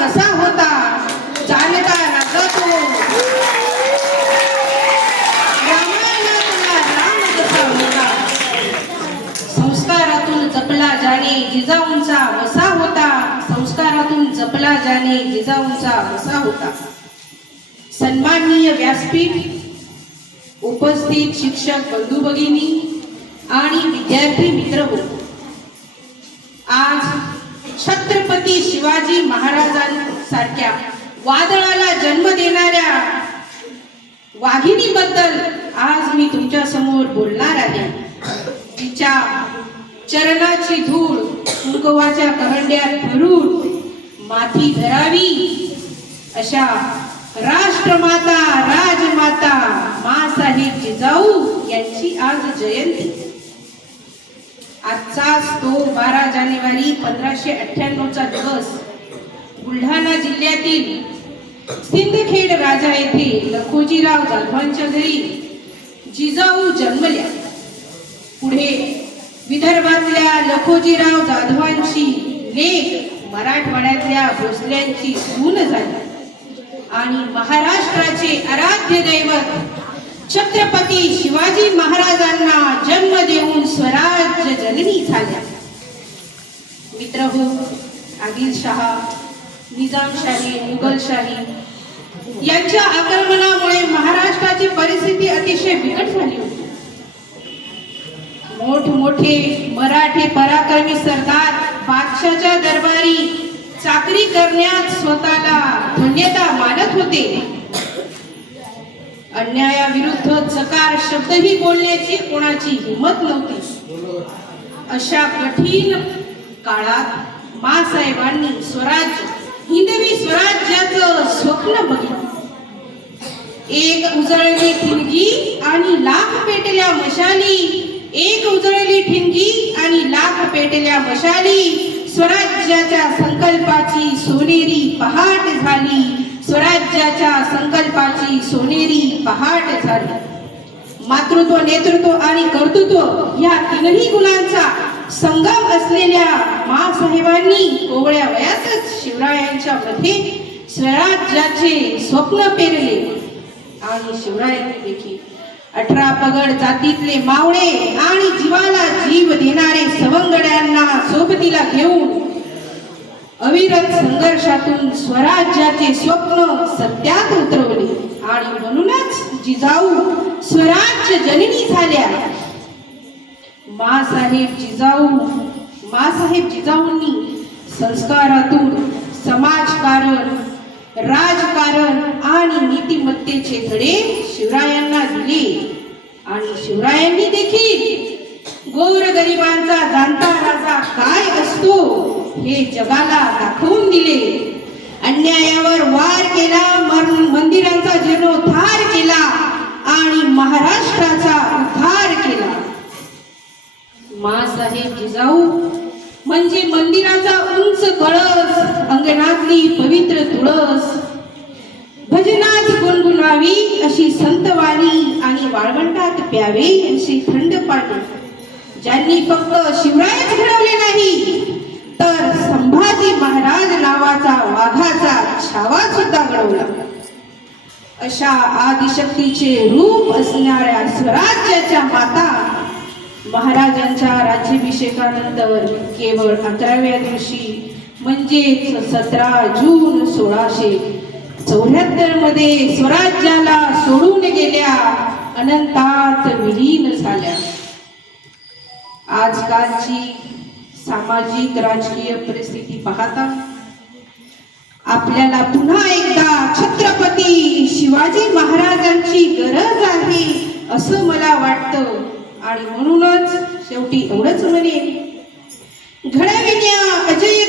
कसा होता? चालता राजा तो. संस्कारातून जपला जाणे जिजाऊंचा वसा होता. संस्कारातून जपला जाणे जिजाऊंचा वसा होता. सन्माननीय व्यासपीठ उपस्थित शिक्षक बंधू भगिनी आणि विद्यार्थी मित्र हो आज छत्र छत्रपती शिवाजी महाराजांसारख्या वादळाला जन्म देणाऱ्या वाघिणीबद्दल आज मी तुमच्यासमोर बोलणार आहे. तिच्या चरणाची धूळ कुंकवाच्या कहंड्यात भरून माथी धरावी अशा राष्ट्रमाता राजमाता मासाहेब जिजाऊ यांची आज जयंती. आजचाच तो बारा जानेवारी पंधराशे अठ्ठ्याण्णवचा दिवस बुलढाणा जिल्ह्यातील सिंदखेड राजा येथे लखोजीराव जाधवांच्या घरी जिजाऊ जन्मल्या. पुढे विदर्भातल्या लखोजीराव जाधवांची लेख मराठवाड्यातल्या भोसल्यांची सून झाली. आणि महाराष्ट्राचे आराध्य दैवत छत्रपती शिवाजी महाराजांना जन्म देऊन स्वरा जननी झाल्या. मित्र हो आदिलशहा निजामशाही मुघलशाही यांच्या आक्रमणामुळे महाराष्ट्राची परिस्थिती अतिशय बिकट झाली होती. मोठमोठे मराठे पराक्रमी सरदार बादशाच्या दरबारी चाकरी करण्यात स्वतःला धन्यता मानत होते. अन्यायाविरुद्ध चकार शब्दही बोलण्याची कोणाची हिंमत नव्हती. अशा कठीण काळात मासाहेबांनी स्वराज्य हिंदवी स्वराज्याचं स्वप्न बघितलं. एक उजळली ठिणगी आणि लाख पेटल्या मशाली. एक उजळली ठिणगी आणि लाख पेटल्या मशाली. स्वराज्याच्या संकल्पाची सोनेरी पहाट झाली. स्वराज्याच्या संकल्पाची सोनेरी पहाट झाली. मातृत्व नेतृत्व आणि कर्तृत्व या तीनही गुणांचा संगम असलेल्या मासाहेबांनी कोवळ्या वयातच शिवरायांच्या मध्ये स्वराज्याचे स्वप्न पेरले. आणि शिवरायांनी देखील अठरा पगड जातीतले मावळे आणि जीवाला जीव देणारे सवंगड्यांना सोबतीला घेऊन अविरत संघर्षातून स्वराज्याचे स्वप्न सत्यात उतरवले. आणि म्हणूनच जिजाऊ स्वराज्य जननी झाल्या. मासाहेब जिजाऊ मासाहेब जिजाऊंनी संस्कारातून समाजकारण राजकारण आणि नीतिमत्तेचे धडे शिवरायांना दिले. आणि शिवरायांनी देखील गोरगरिबांचा जाणता राजा काय असतो हे जगाला दाखवून दिले. अन्यायावर वार केला मर- मंदिरांचा जीर्णोद्धार केला आणि महाराष्ट्राचा उद्धार केला. मासाहेब जिजाऊ म्हणजे मंदिराचा उंच कळस अंगणातली पवित्र तुळस. भजनात गुणगुणावी अशी संतवाणी आणि वाळवंटात प्यावे अशी थंड पाणी. ज्यांनी फक्त शिवरायच घडवले नाही अशा आदिशक्तीचे रूप असणाऱ्या स्वराज्याच्या माता महाराजांच्या राज्याभिषेकानंतर केवळ अकराव्या दिवशी म्हणजेच सतरा जून सोळाशे चौऱ्याहत्तरमध्ये स्वराज्याला सोडून गेल्या अनंतात विलीन झाल्या. आजकालची सामाजिक राजकीय परिस्थिती पाहता आपल्याला पुन्हा एकदा छत्रपती शिवाजी महाराजांची गरज आहे असं मला वाटतं. आणि म्हणूनच शेवटी एवढंच म्हणेन. घडविण्या अजय